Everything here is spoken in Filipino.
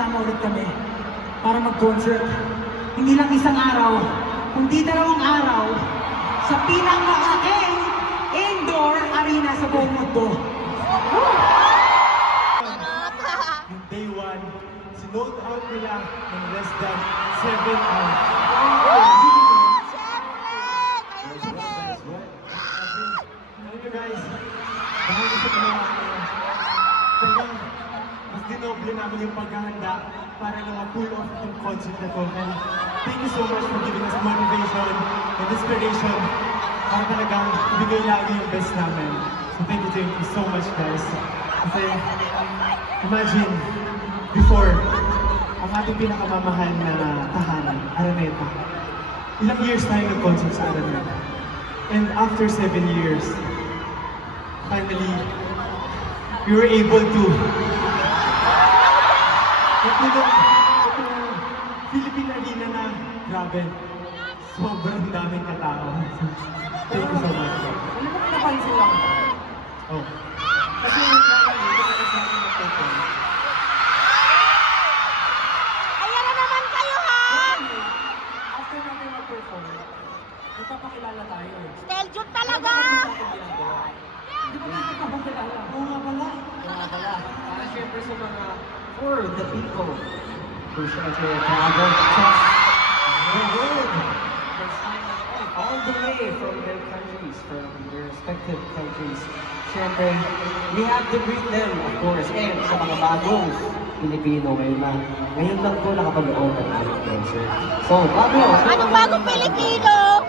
magkasama ulit kami para mag-concert. Hindi lang isang araw, kundi 2 araw sa pinakamalaking indoor arena sa buong mundo. Yung day 1, sinold out nila ng less than 7 hours. Alam nyo guys, dahil gusto ko naman talagang mas dinoble namin yung paghahanda para lang ma-pull off yung concert na to. And thank you so much for giving us motivation and inspiration para talagang ibigay lagi yung best namin. So thank you so much guys. Kasi imagine, before, ang ating pinakamamahal na tahanan, Araneta. Ilang years tayo nag-concert sa Araneta. And after 7 years, finally, we were able to matulog itong Philippine Arena na grabe. Sobrang daming katao. Thank you so much. Ano ba pinapansin lang? Oh. Kasi yung nakalimutan ko sa akin ng token. Ayan na naman kayo, ha? After natin mag-perform, magpapakilala tayo. Steljun talaga! Hindi ba tayo magpapakilala? Oo nga pala. Para syempre sa mga, for the people who syempre travel across the world, from China, all the way from their countries, from their respective countries. Syempre, we have to greet them, of course, and sa mga bagong Pilipino ngayon lang po nakapanood ng aming concert. So, bago, Anong bagong Pilipino?